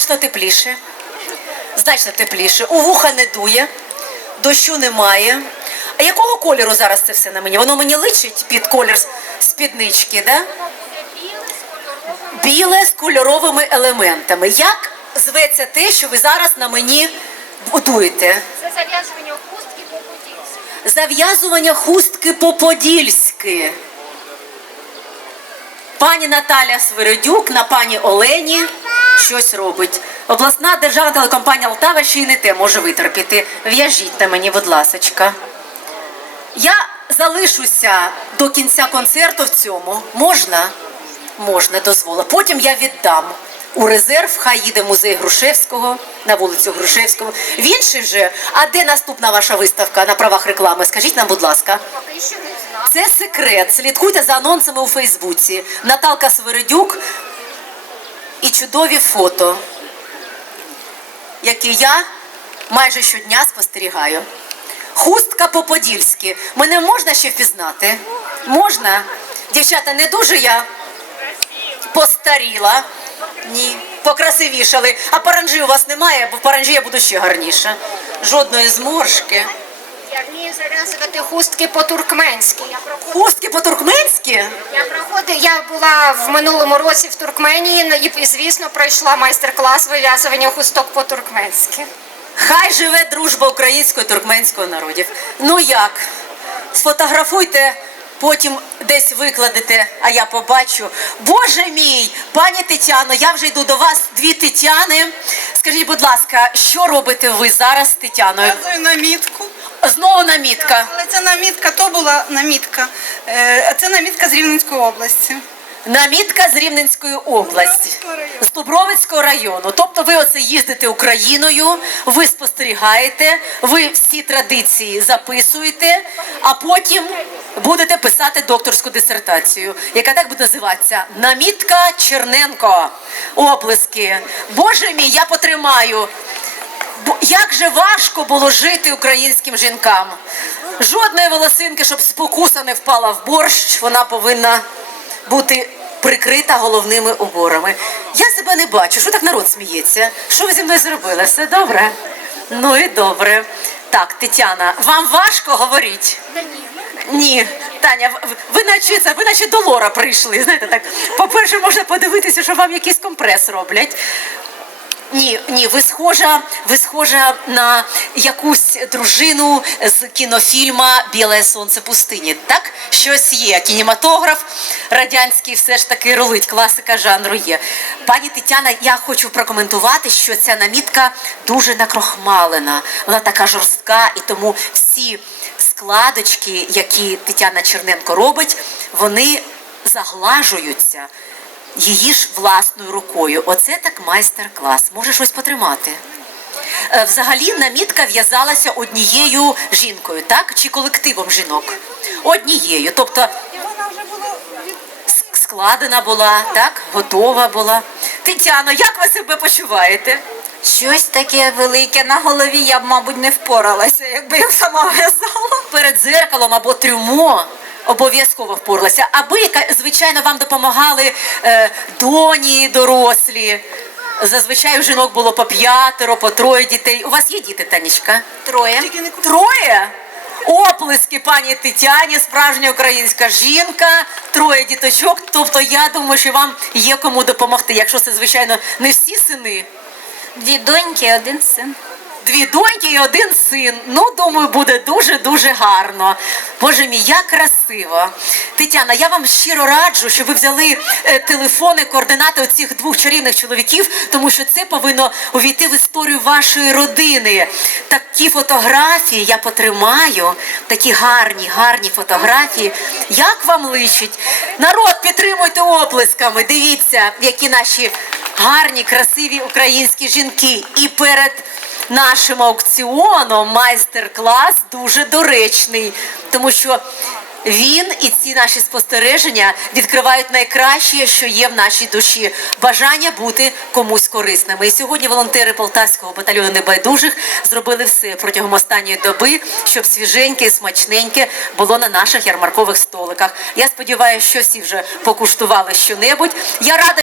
значно тепліше. Значно тепліше. У вуха не дує, дощу немає. А якого кольору зараз це все на мені? Воно мені личить під колір спіднички, да? Біле з кольоровими елементами. Як зветься те, що ви зараз на мені будуєте? Це зав'язування хустки по подільськи. Зав'язування хустки по-подільськи. Пані Наталя Свиридюк на пані Олені щось робить. Обласна державна телекомпанія Алтава ще й не те може витерпіти. В'яжіть на мені, будь ласочка. Я залишуся до кінця концерту в цьому. Можна? Можна, дозвола. Потім я віддам у резерв, хай їде музей Грушевського на вулицю Грушевського. В інший вже, а де наступна ваша виставка на правах реклами? Скажіть нам, будь ласка. Це секрет. Слідкуйте за анонсами у Фейсбуці. Наталка Свиридюк і чудові фото, які я майже щодня спостерігаю. Хустка по-подільськи. Мене можна ще впізнати? Можна? Дівчата, не дуже я постаріла. Ні, покрасивішали. А паранжі у вас немає, бо в паранжі я буду ще гарніша. Жодної зморшки. Я вмію зав'язувати хустки по-туркменськи. Хустки? Я я була в минулому році в Туркменії ну, і, звісно, пройшла майстер-клас вив'язування хусток по-туркменськи. Хай живе дружба українського і туркменського народів. Ну як? Сфотографуйте, потім десь викладете, а я побачу. Боже мій, пані Тетяно, я вже йду до вас, дві Тетяни. Скажіть, будь ласка, що робите ви зараз з Тетяною? Показую намітку. Знову намітка. Але ця намітка то була намітка. Е, А це намітка з Рівненської області. Намітка з Рівненської області, Дубровицького з Дубровицького району. Тобто ви оце їздите Україною, ви спостерігаєте, ви всі традиції записуєте, а потім будете писати докторську дисертацію, яка так буде називатися Намітка Черненко. Оплески. Боже мій, я потримаю. Як же важко було жити українським жінкам. Жодної волосинки, щоб спокуса не впала в борщ, вона повинна бути прикрита головними уборами. Я себе не бачу. Що так народ сміється? Що ви зі мною зробили? Все добре? Ну і добре. Так, Тетяна, вам важко говорити? Ні, Таня, ви наче це, ви наче до Лора прийшли. Знаєте, так. По-перше, можна подивитися, що вам якийсь компрес роблять. Ні, ні, ви схожа, ви схожа на якусь дружину з кінофільма Біле сонце пустині. Так? Щось є. Кінематограф радянський все ж таки рулить, класика жанру є. Пані Тетяна, я хочу прокоментувати, що ця намітка дуже накрохмалена. Вона така жорстка, і тому всі складочки, які Тетяна Черненко робить, вони заглажуються її ж власною рукою. Оце так майстер-клас. Може щось потримати. Е, Взагалі намітка в'язалася однією жінкою, так? Чи колективом жінок? Однією. Тобто вона вже була складена була, так? Готова була. Тетяно, як ви себе почуваєте? Щось таке велике на голові я б, мабуть, не впоралася, якби я сама в'язала. Перед зеркалом або трюмо обов'язково впоралася. Аби, яка- звичайно, вам допомагали е, доні дорослі. Зазвичай у жінок було по п'ятеро, по троє дітей. У вас є діти, Танечка? Троє. Троє? Оплески пані Тетяні, справжня українська жінка, троє діточок. Тобто я думаю, що вам є кому допомогти, якщо це, звичайно, не всі сини. Дві доньки, один син. Дві доньки і один син. Ну, думаю, буде дуже-дуже гарно. Боже мій, як красиво. Тетяна, я вам щиро раджу, щоб ви взяли е, телефони, координати оцих двох чарівних чоловіків, тому що це повинно увійти в історію вашої родини. Такі фотографії я потримаю, такі гарні, гарні фотографії. Як вам личить? Народ, підтримуйте оплесками. Дивіться, які наші гарні, красиві українські жінки. І перед нашим аукціоном майстер-клас дуже доречний, тому що він і ці наші спостереження відкривають найкраще, що є в нашій душі бажання бути комусь корисними. І сьогодні волонтери Полтавського батальйону небайдужих зробили все протягом останньої доби, щоб свіженьке і смачненьке було на наших ярмаркових столиках. Я сподіваюся, що всі вже покуштували щонебудь. Я рада.